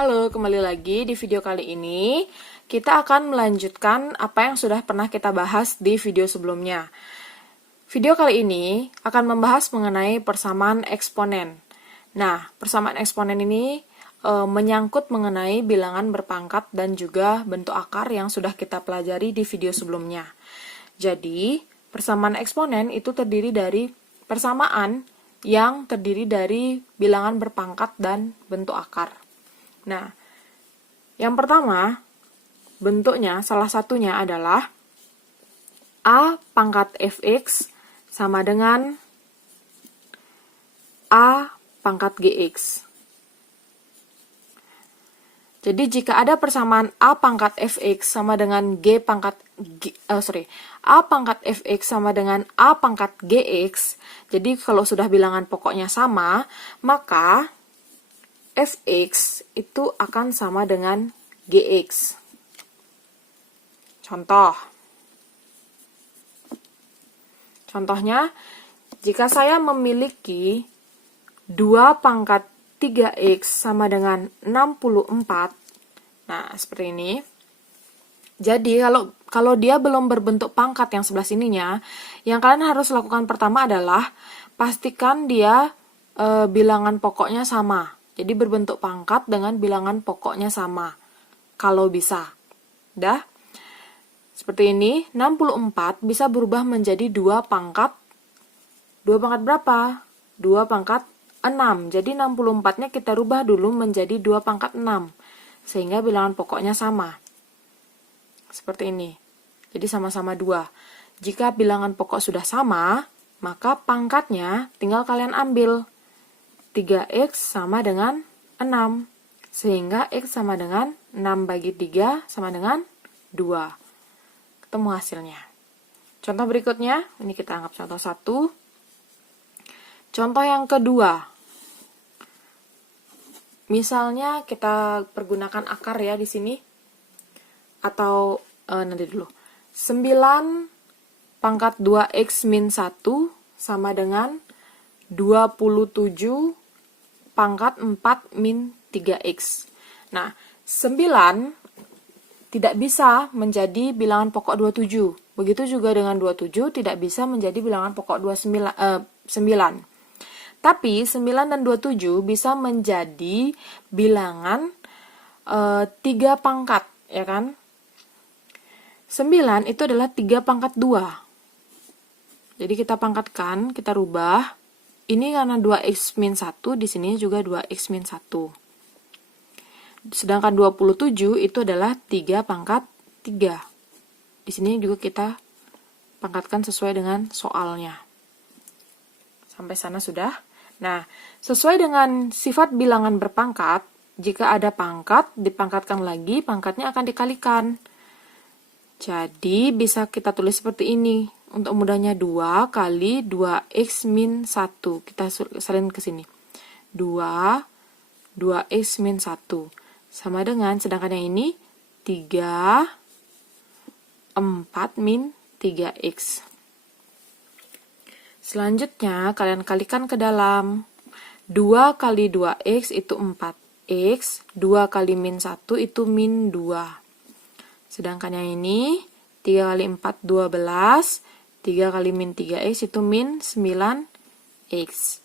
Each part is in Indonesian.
Halo, kembali lagi di video kali ini. Kita akan melanjutkan apa yang sudah pernah kita bahas di video sebelumnya. Video kali ini akan membahas mengenai persamaan eksponen. Nah, persamaan eksponen ini menyangkut mengenai bilangan berpangkat dan juga bentuk akar yang sudah kita pelajari di video sebelumnya. Jadi, persamaan eksponen itu terdiri dari persamaan yang terdiri dari bilangan berpangkat dan bentuk akar. Nah, yang pertama, bentuknya salah satunya adalah A pangkat fx sama dengan A pangkat gx. Jadi jika ada persamaan A pangkat fx sama dengan A pangkat fx sama dengan A pangkat gx, jadi kalau sudah bilangan pokoknya sama, maka fx itu akan sama dengan gx. Contohnya, jika saya memiliki 2 pangkat 3x sama dengan 64, nah seperti ini. Jadi kalau dia belum berbentuk pangkat yang sebelah sininya, yang kalian harus lakukan pertama adalah pastikan dia bilangan pokoknya sama. Jadi berbentuk pangkat dengan bilangan pokoknya sama. Kalau bisa. Dah? Seperti ini, 64 bisa berubah menjadi 2 pangkat. 2 pangkat berapa? 2 pangkat 6. Jadi 64-nya kita rubah dulu menjadi 2 pangkat 6. Sehingga bilangan pokoknya sama. Seperti ini. Jadi sama-sama 2. Jika bilangan pokok sudah sama, maka pangkatnya tinggal kalian ambil. 3x sama dengan 6. Sehingga x sama dengan 6 bagi 3 sama dengan 2. Ketemu hasilnya. Contoh berikutnya, ini kita anggap contoh 1. Contoh yang kedua. Misalnya kita pergunakan akar ya di sini. Atau nanti dulu. 9 pangkat 2x min 1 sama dengan 27 pangkat 4 min 3x. Nah, 9 tidak bisa menjadi bilangan pokok 27. Begitu juga dengan 27 tidak bisa menjadi bilangan pokok 9. Tapi 9 dan 27 bisa menjadi bilangan 3 pangkat, ya kan? 9 itu adalah 3 pangkat 2. Jadi kita pangkatkan, kita rubah. Ini karena 2x min 1, di sini juga 2x min 1. Sedangkan 27 itu adalah 3 pangkat 3. Di sini juga kita pangkatkan sesuai dengan soalnya. Sampai sana sudah. Nah, sesuai dengan sifat bilangan berpangkat, jika ada pangkat, dipangkatkan lagi, pangkatnya akan dikalikan. Jadi, bisa kita tulis seperti ini. Untuk mudahnya 2 kali 2x min 1. Kita salin ke sini. 2x min 1. Sama dengan, sedangkan yang ini 3, 4 min 3x. Selanjutnya, kalian kalikan ke dalam. 2 kali 2x itu 4x. 2 kali min 1 itu min 2. Sedangkan yang ini, 3 kali 4, 12. 3 kali min 3x itu min 9x.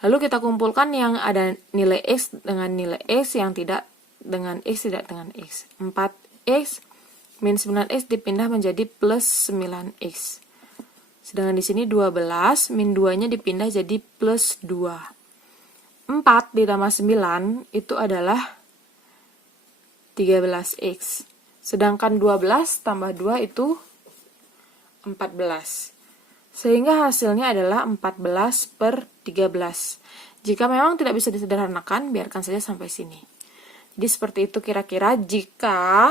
Lalu kita kumpulkan yang ada nilai x dengan nilai x, yang tidak dengan x, tidak dengan x. 4x min 9x dipindah menjadi plus 9x. Sedangkan di sini 12, min 2-nya dipindah jadi plus 2. 4 ditambah 9 itu adalah 13x. Sedangkan 12 tambah 2 itu 14. Sehingga hasilnya adalah 14 per 13. Jika memang tidak bisa disederhanakan, biarkan saja sampai sini. Jadi seperti itu kira-kira jika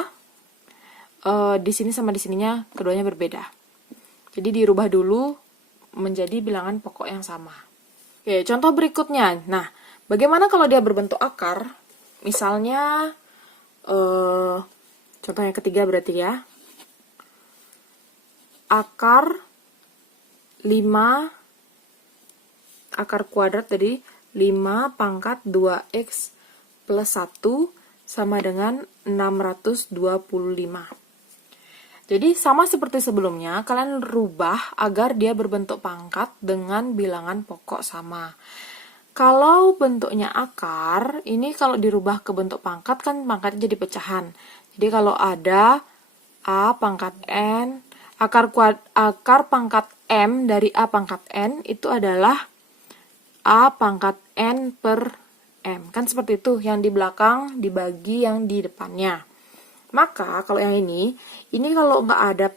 di sini sama di sininya keduanya berbeda. Jadi dirubah dulu menjadi bilangan pokok yang sama. Oke, contoh berikutnya. Nah, bagaimana kalau dia berbentuk akar? Misalnya, contoh yang ketiga berarti ya. Akar 5, akar kuadrat tadi 5 pangkat 2x plus 1 sama dengan 625. Jadi sama seperti sebelumnya, kalian rubah agar dia berbentuk pangkat dengan bilangan pokok sama. Kalau bentuknya akar, ini kalau dirubah ke bentuk pangkat kan pangkatnya jadi pecahan. Jadi kalau ada A pangkat N, akar pangkat M dari A pangkat N itu adalah A pangkat N per M. Kan seperti itu, yang di belakang dibagi yang di depannya. Maka kalau yang ini kalau nggak ada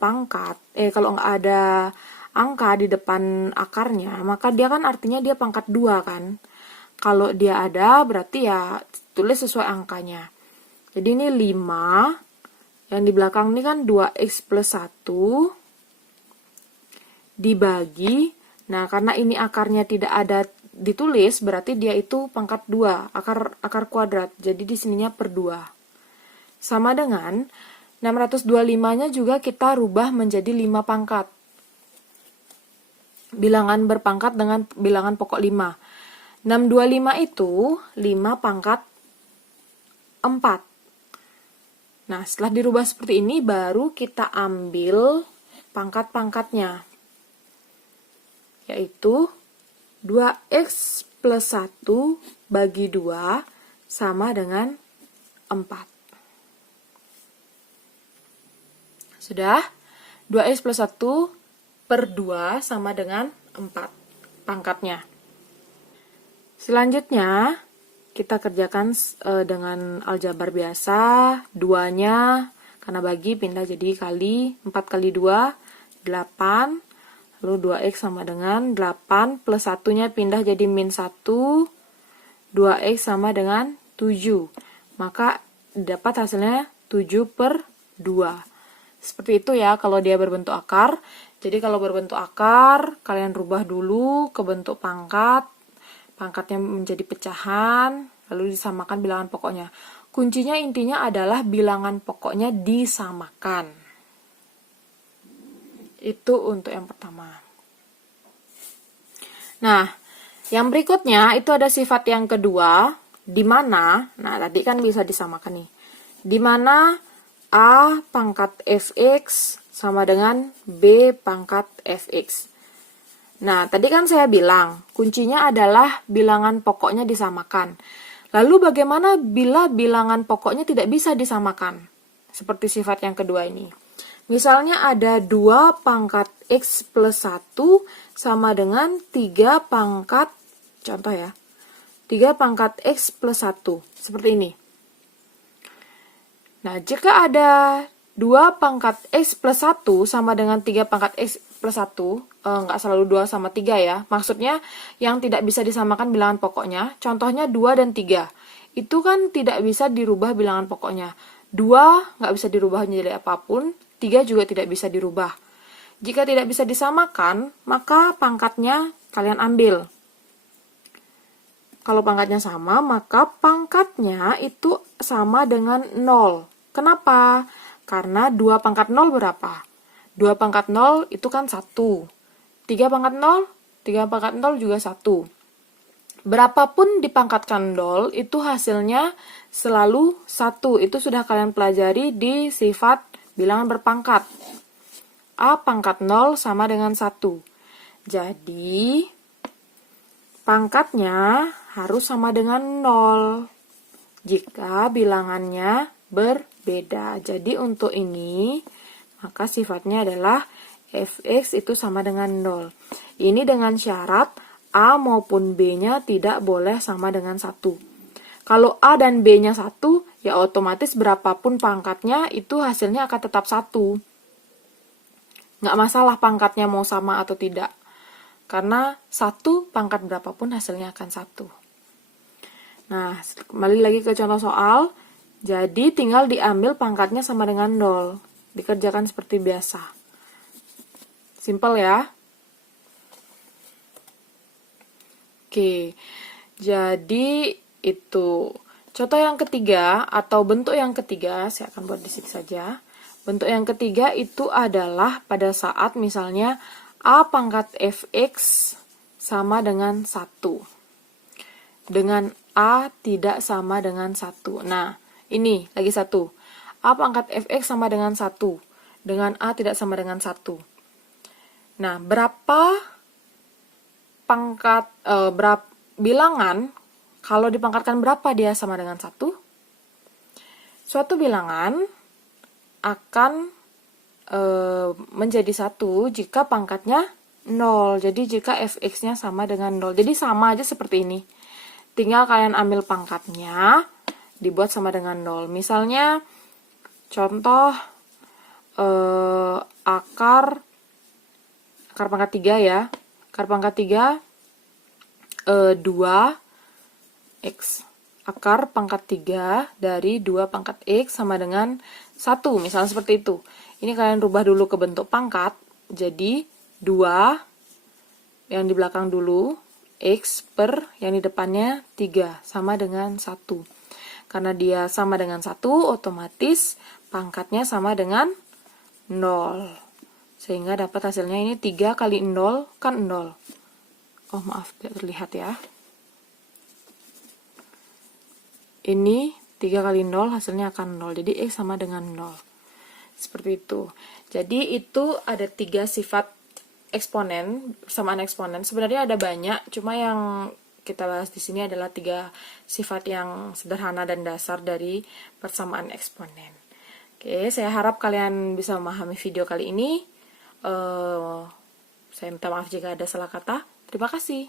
kalau nggak ada angka di depan akarnya, maka dia kan artinya dia pangkat 2 kan. Kalau dia ada, berarti ya tulis sesuai angkanya. Jadi ini 5, yang di belakang ini kan 2x plus 1, dibagi, nah karena ini akarnya tidak ada ditulis, berarti dia itu pangkat 2, akar kuadrat, jadi di sininya per 2. Sama dengan 625-nya juga kita rubah menjadi 5 pangkat. Bilangan berpangkat dengan bilangan pokok 5. 625 itu 5 pangkat 4. Nah, setelah dirubah seperti ini, baru kita ambil pangkat-pangkatnya. Yaitu 2x plus 1 bagi 2 sama dengan 4. Sudah, 2x plus 1 per 2 sama dengan 4 pangkatnya. Selanjutnya, kita kerjakan dengan aljabar biasa. 2-nya, karena bagi, pindah jadi kali. 4 kali 2, 8. Lalu 2x sama dengan 8 plus 1-nya pindah jadi min 1. 2x sama dengan 7. Maka dapat hasilnya 7 per 2. Seperti itu ya kalau dia berbentuk akar. Jadi kalau berbentuk akar, kalian rubah dulu ke bentuk pangkat. Pangkatnya menjadi pecahan, lalu disamakan bilangan pokoknya. Kuncinya intinya adalah bilangan pokoknya disamakan. Itu untuk yang pertama. Nah, yang berikutnya itu ada sifat yang kedua, di mana, nah tadi kan bisa disamakan nih, di mana A pangkat fx sama dengan B pangkat fx. Nah, tadi kan saya bilang, kuncinya adalah bilangan pokoknya disamakan. Lalu bagaimana bila bilangan pokoknya tidak bisa disamakan? Seperti sifat yang kedua ini. Misalnya ada 2 pangkat x plus 1 sama dengan 3 pangkat, contoh ya, 3 pangkat x plus 1. Seperti ini. Nah, jika ada 2 pangkat x plus 1 sama dengan 3 pangkat x plus 1, nggak selalu 2 sama 3 ya. Maksudnya yang tidak bisa disamakan bilangan pokoknya, contohnya 2 dan 3. Itu kan tidak bisa dirubah bilangan pokoknya. 2 nggak bisa dirubah menjadi apapun, 3 juga tidak bisa dirubah. Jika tidak bisa disamakan, maka pangkatnya kalian ambil. Kalau pangkatnya sama, maka pangkatnya itu sama dengan 0. Kenapa? Karena 2 pangkat 0 berapa? 2 pangkat 0 itu kan 1. 3 pangkat 0, 3 pangkat 0 juga 1. Berapapun dipangkatkan 0, itu hasilnya selalu 1. Itu sudah kalian pelajari di sifat bilangan berpangkat. A pangkat 0 sama dengan 1. Jadi, pangkatnya harus sama dengan 0 jika bilangannya berbeda. Jadi untuk ini, maka sifatnya adalah fx itu sama dengan 0. Ini dengan syarat A maupun B-nya tidak boleh sama dengan 1. Kalau A dan B-nya 1, ya otomatis berapapun pangkatnya itu hasilnya akan tetap 1. Nggak masalah pangkatnya mau sama atau tidak. Karena 1 pangkat berapapun hasilnya akan 1. Nah, kembali lagi ke contoh soal. Jadi, tinggal diambil pangkatnya sama dengan 0. Dikerjakan seperti biasa. Simple ya. Oke, jadi itu. Contoh yang ketiga, atau bentuk yang ketiga, saya akan buat di sini saja. Bentuk yang ketiga itu adalah pada saat misalnya A pangkat fx sama dengan 1. Dengan A tidak sama dengan 1. Nah, Ini, lagi 1. A pangkat fx sama dengan 1. Dengan A tidak sama dengan 1. Nah, berapa bilangan, kalau dipangkatkan berapa dia sama dengan 1? Suatu bilangan akan menjadi 1 jika pangkatnya 0. Jadi jika fx-nya sama dengan 0. Jadi sama aja seperti ini. Tinggal kalian ambil pangkatnya, dibuat sama dengan 0. Misalnya, contoh akar pangkat 3 ya. Akar pangkat 3 2x. Akar pangkat 3 dari 2 pangkat x sama dengan 1. Misalnya seperti itu. Ini kalian rubah dulu ke bentuk pangkat. Jadi 2 yang di belakang dulu, x per yang di depannya 3 sama dengan 1. Karena dia sama dengan 1, otomatis pangkatnya sama dengan 0. Sehingga dapat hasilnya ini 3 kali 0 kan 0. Oh maaf, tidak terlihat ya. Ini 3 kali 0 hasilnya akan 0. Jadi x sama dengan 0. Seperti itu. Jadi itu ada 3 sifat eksponen, persamaan eksponen. Sebenarnya ada banyak, cuma yang kita bahas di sini adalah 3 sifat yang sederhana dan dasar dari persamaan eksponen. Oke, saya harap kalian bisa memahami video kali ini. Saya minta maaf jika ada salah kata. Terima kasih.